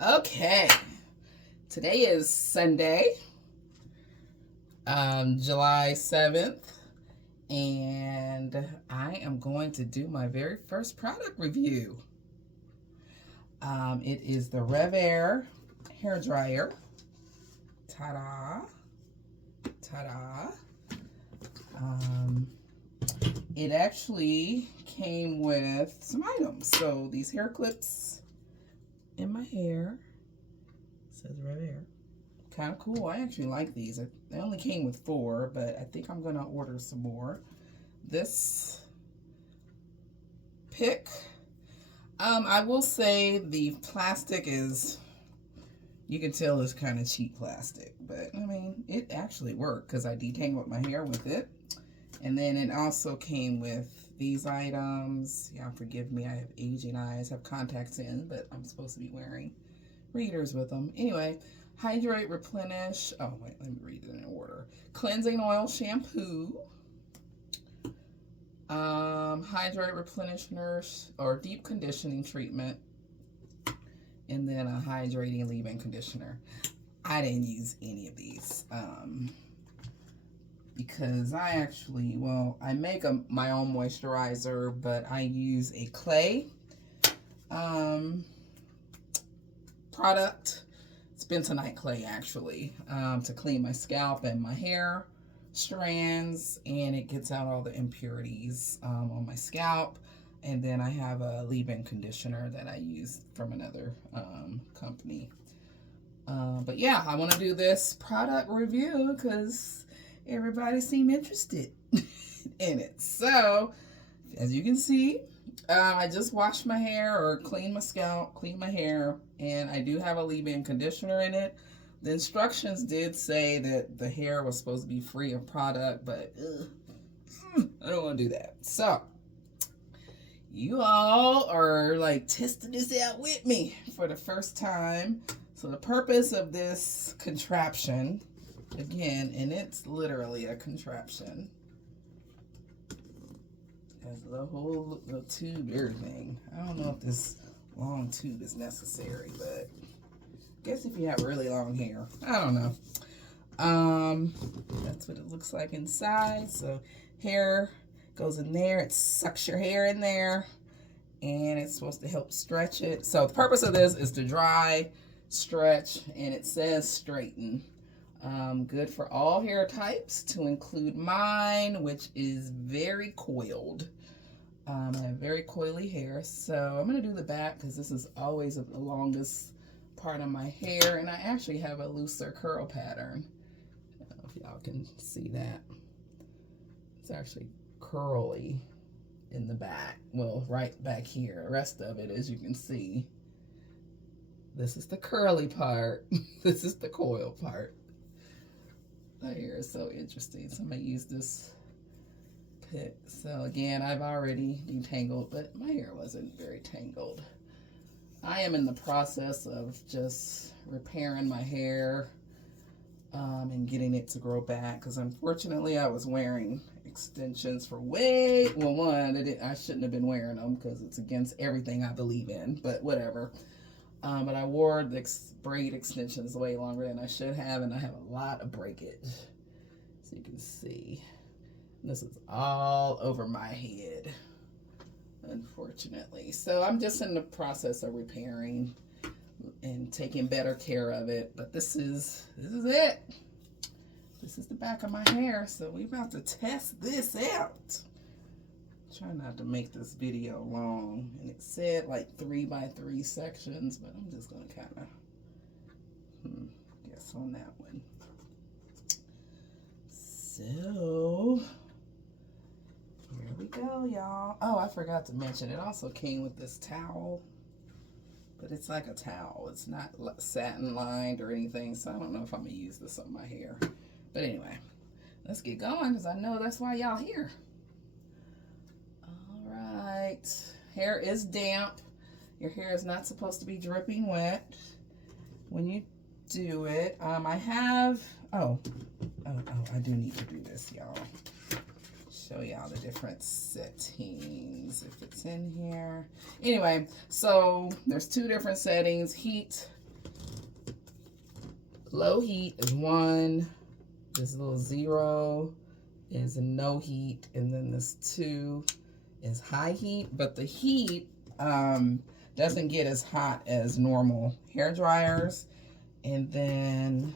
Okay, today is Sunday, July 7th, and I am going to do my very first product review. It is the RevAir hair dryer. Ta-da! Ta-da! Um, it actually came with some items. So these hair clips in my hair. It says RevAir. Kind of cool. I actually like these. They only came with 4, but I think I'm going to order some more. This pick, I will say the plastic is, you can tell it's kind of cheap plastic, but I mean, it actually worked because I detangled my hair with it. And then it also came with these items. Y'all forgive me, I have aging eyes, have contacts in, but I'm supposed to be wearing readers with them. Anyway, hydrate, replenish. Oh, wait, let me read it in order. Cleansing oil shampoo. Hydrate, replenish, nourish, or deep conditioning treatment. And then a hydrating leave-in conditioner. I didn't use any of these. Because I actually, I make my own moisturizer, but I use a clay product. It's bentonite clay, actually, to clean my scalp and my hair strands, and it gets out all the impurities on my scalp. And then I have a leave-in conditioner that I use from another company. But yeah, I want to do this product review because everybody seemed interested in it. So, as you can see, I just washed my hair or cleaned my scalp, cleaned my hair, and I do have a leave-in conditioner in it. The instructions did say that the hair was supposed to be free of product, but I don't want to do that. So, you all are like testing this out with me for the first time. So the purpose of this contraption, again, and it's literally a contraption, has the whole little tube, everything. I don't know if this long tube is necessary, but I guess if you have really long hair, I don't know. That's what it looks like inside. So hair goes in there, it sucks your hair in there, and it's supposed to help stretch it. So the purpose of this is to dry, stretch, and it says straighten. Good for all hair types, to include mine, which is very coiled. I have very coily hair, so I'm going to do the back because this is always the longest part of my hair, and I actually have a looser curl pattern. I don't know if y'all can see that. It's actually curly in the back, well, right back here. The rest of it, as you can see, this is the curly part. This is the coil part. My hair is so interesting. So I'm going to use this pick. So again, I've already detangled, but my hair wasn't very tangled. I am in the process of just repairing my hair and getting it to grow back, because unfortunately I was wearing extensions for I shouldn't have been wearing them because it's against everything I believe in, but whatever. But I wore the braid extensions way longer than I should have, and I have a lot of breakage. So you can see, this is all over my head, unfortunately. So I'm just in the process of repairing and taking better care of it. But this is it. This is the back of my hair. So we're about to test this out. Try not to make this video long, and it said like 3x3 sections, but I'm just gonna kind of guess on that one. So here we go, y'all. Oh, I forgot to mention, it also came with this towel, but it's like a towel. It's not satin lined or anything, so I don't know if I'm gonna use this on my hair. But anyway, let's get going, because I know that's why y'all here. Right, hair is damp. Your hair is not supposed to be dripping wet when you do it. I do need to do this, y'all. Show y'all the different settings if it's in here. Anyway, so there's 2 different settings: heat Low heat is 1. This little 0 is no heat. And then this 2 is high heat. But the heat doesn't get as hot as normal hair dryers. And then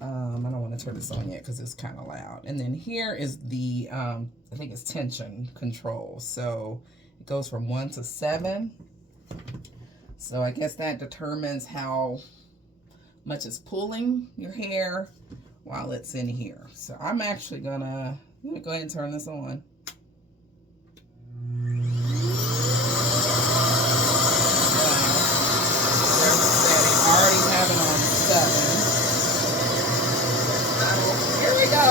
I don't want to turn this on yet because it's kind of loud. And then here is the I think it's tension control. So it goes from 1 to 7. So I guess that determines how much it's pulling your hair while it's in here. So I'm actually gonna go ahead and turn this on. Already have it on 7. Here we go.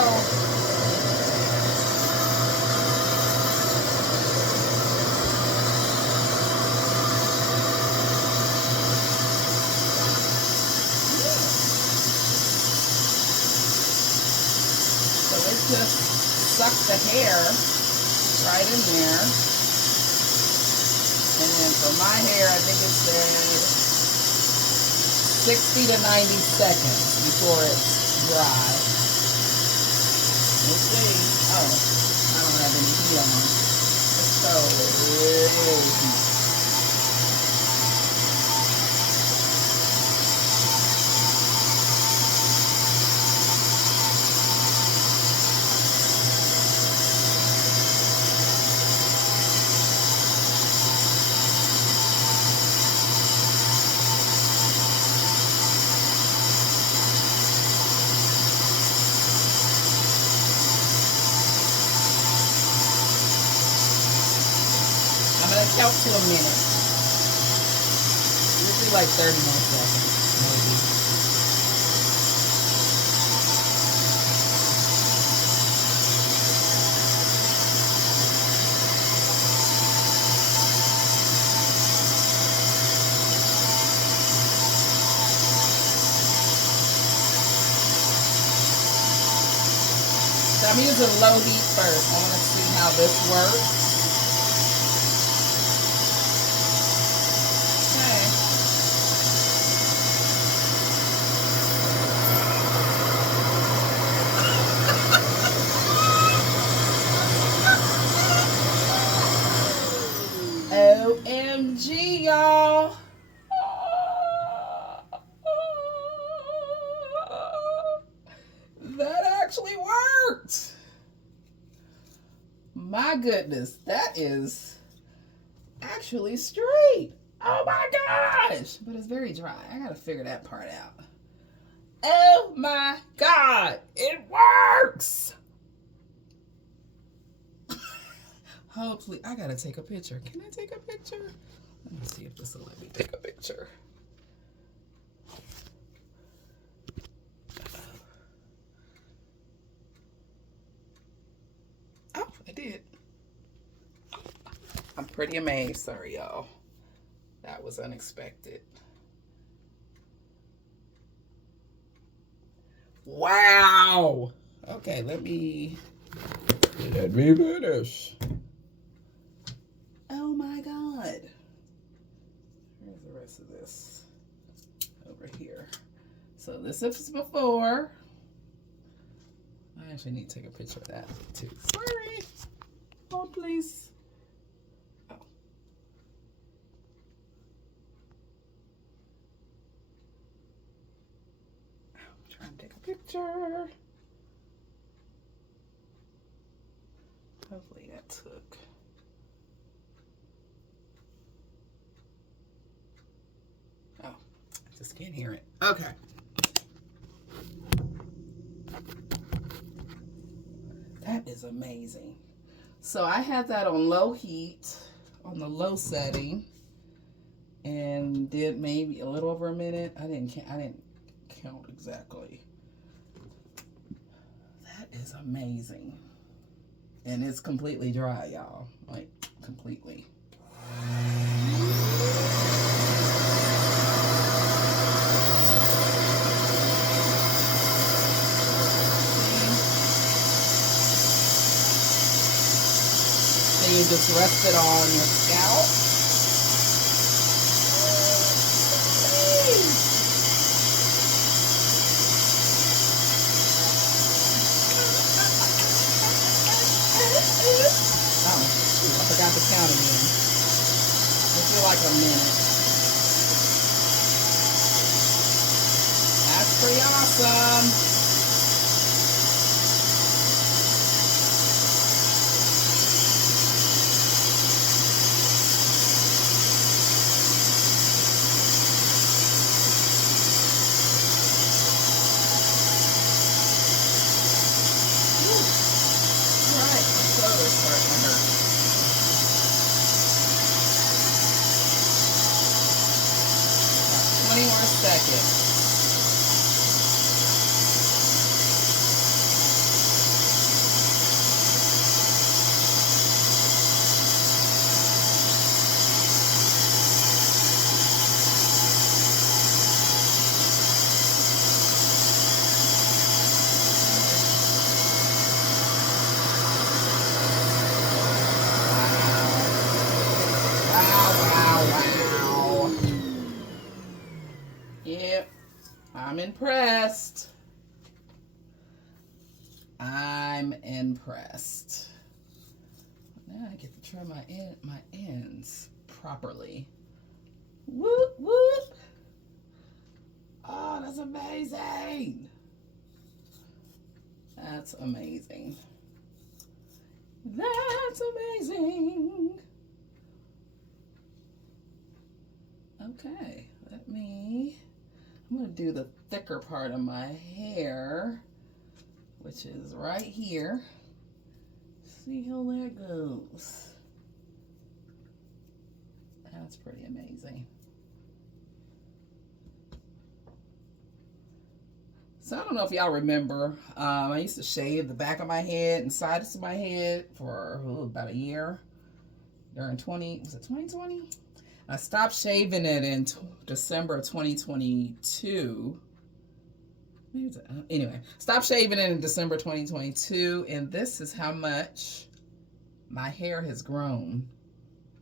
So it just sucks the hair right in there. And then for my hair, I think it said 60 to 90 seconds before it's dry. Let's see. Oh, I don't have any heat on. It's so low heat. Count to a minute. Usually like 30 more seconds, maybe. So I'm using low heat first. I want to see how this works. OMG, y'all. That actually worked. My goodness, that is actually straight. Oh my gosh. But it's very dry. I gotta figure that part out. Oh my God, it works. Hopefully, I gotta take a picture. Can I take a picture? Let me see if this will let me take a picture. Oh, I did. I'm pretty amazed. Sorry, y'all. That was unexpected. Wow. Okay, let me finish. Oh my God. Where's the rest of this? Over here. So this is before. I actually need to take a picture of that too. Sorry. Oh, please. Oh. I'm trying to take a picture. Hopefully that took. Oh, I just can't hear it. Okay. That is amazing. So I had that on low heat, on the low setting, and did maybe a little over a minute. I didn't count exactly. That is amazing. And it's completely dry, y'all. Like, completely. So you just rest it on your scalp. awesome. Starting to hurt. 20 more seconds. Yep, I'm impressed. I'm impressed. Now I get to try my ends properly. Whoop, whoop. Oh, that's amazing. That's amazing. That's amazing. Okay, I'm going to do the thicker part of my hair, which is right here. See how that goes. That's pretty amazing. So I don't know if y'all remember, I used to shave the back of my head and sides of my head for about a year during 2020? I stopped shaving it in December of 2022. Anyway, stopped shaving it in December 2022, and this is how much my hair has grown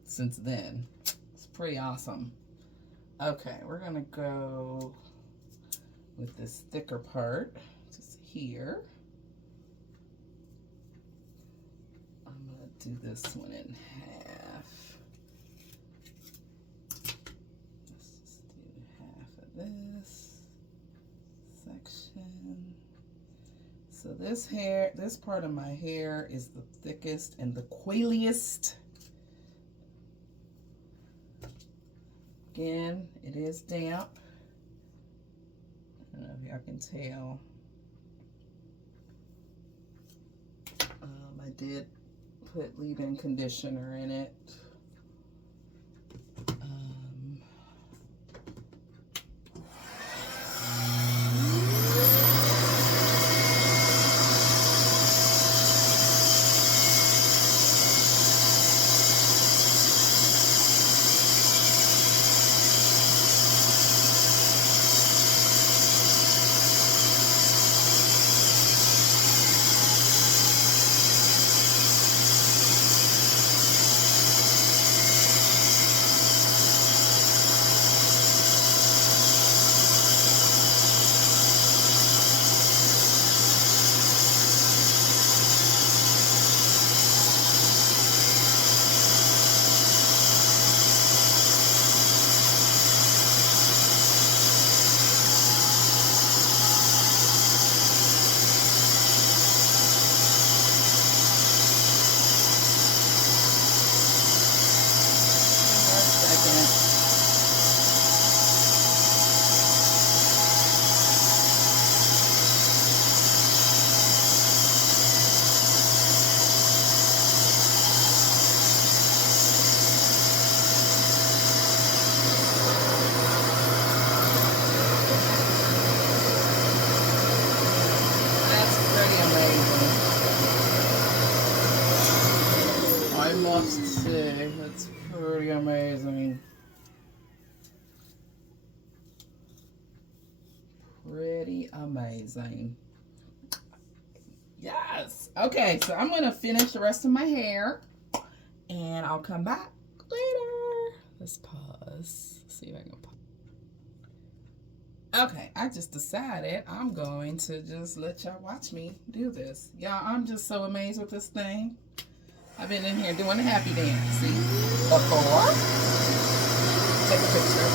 since then. It's pretty awesome. Okay, we're gonna go with this thicker part, just here. I'm gonna do this one in half. Let's just do half of this section. So this part of my hair is the thickest and the coiliest. Again, it is damp. I don't know if y'all can tell. I did put leave-in conditioner in it. I must say, that's pretty amazing. Pretty amazing. Yes. Okay, so I'm going to finish the rest of my hair, and I'll come back later. Let's pause. See if I can pause. Okay, I just decided I'm going to just let y'all watch me do this. Y'all, I'm just so amazed with this thing. I've been in here doing the happy dance. See? Before. Take a picture.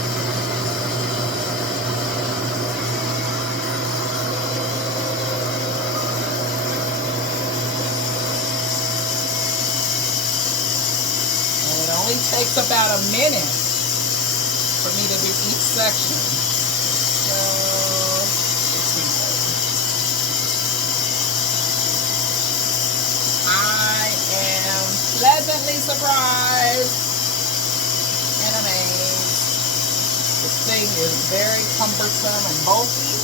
takes about a minute for me to do each section. So, let's see. I am pleasantly surprised and amazed. This thing is very cumbersome and bulky,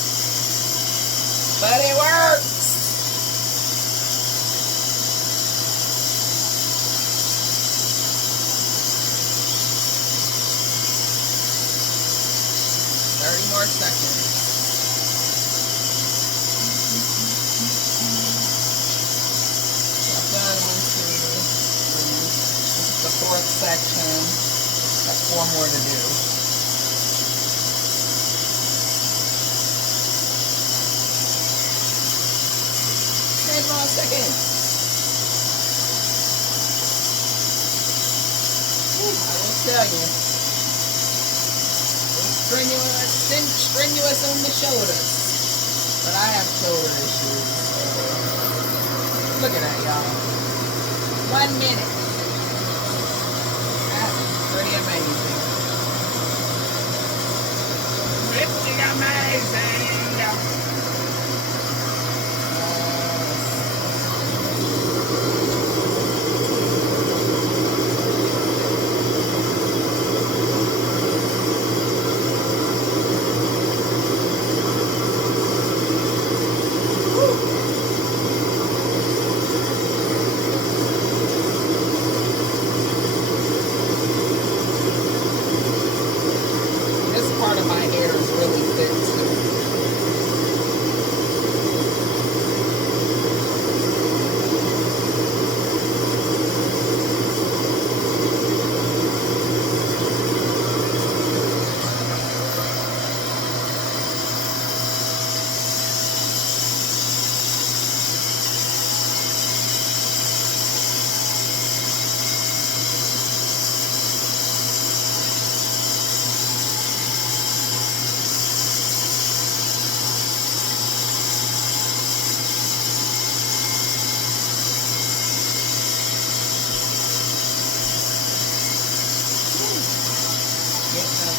but it works. More seconds. I've done 1, 2, 3. This is the 4th section. Got 4 more to do. More seconds. I will tell you. Strenuous on the shoulders, but I have shoulder issues. Look at that, y'all. 1 minute. That is pretty amazing. Pretty amazing.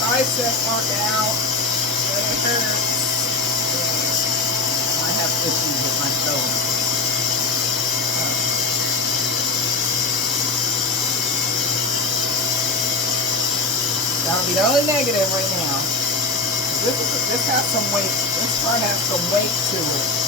Bicep workout. It hurts. I have issues with my shoulder. That'll be the only negative right now. This has some weight. This part has some weight to it.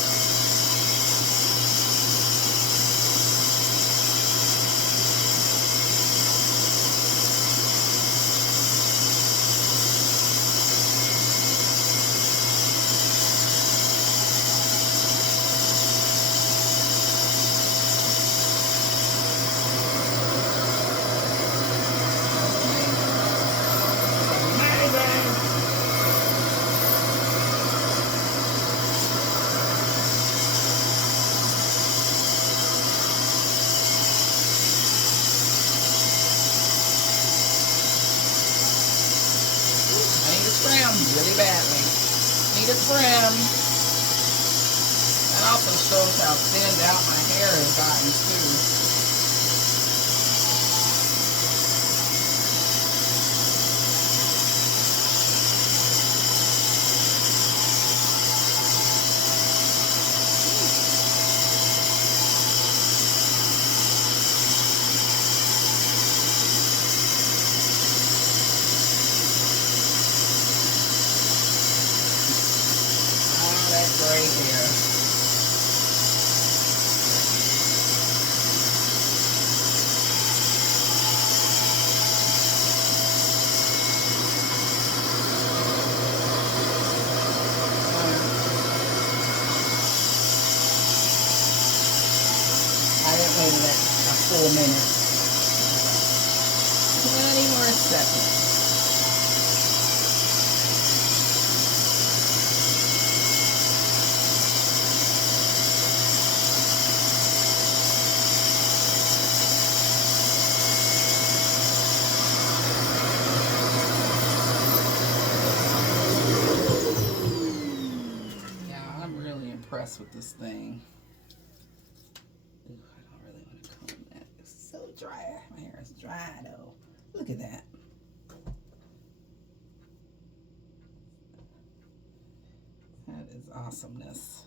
Really badly. Need a trim. That also shows how thinned out my hair has gotten too. Gray hair. I haven't waited a full minute. 20 more seconds. Impressed with this thing. Ooh, I don't really want to comb that. It's so dry. My hair is dry though. Look at that. That is awesomeness.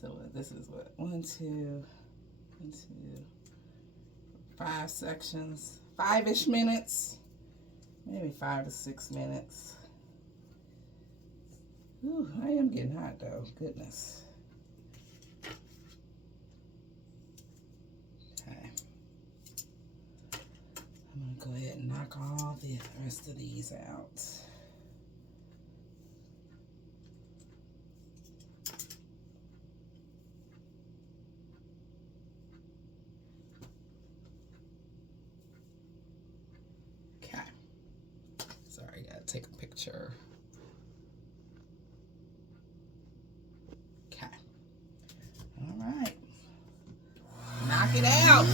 So this is what, 5 sections, 5-ish minutes, maybe 5 to 6 minutes. Ooh, I am getting hot though, goodness. Okay. I'm gonna go ahead and knock all the rest of these out. Okay. Sorry, gotta take a picture. Okay. All right. Knock it out.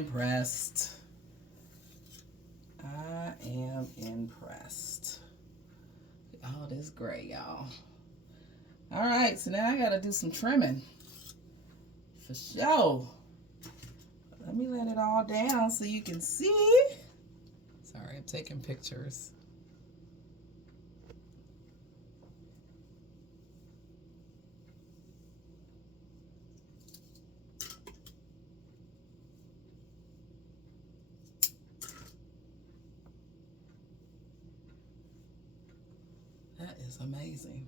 impressed. I am impressed. All this gray, y'all. All right, so now I gotta do some trimming. For sure. Let me let it all down so you can see. Sorry, I'm taking pictures. That is amazing.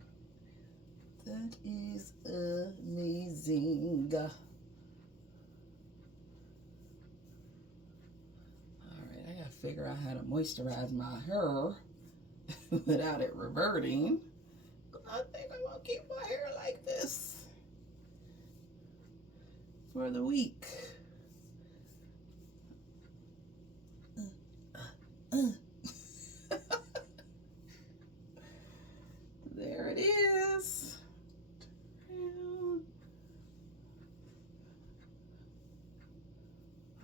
That is amazing. All right, I gotta figure out how to moisturize my hair without it reverting. I think I'm gonna keep my hair like this for the week. There it is.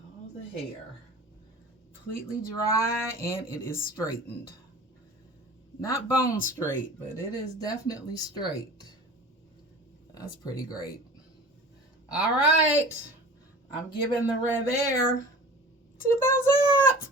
All the hair. Completely dry, and it is straightened. Not bone straight, but it is definitely straight. That's pretty great. All right. I'm giving the RevAir 2 thumbs up.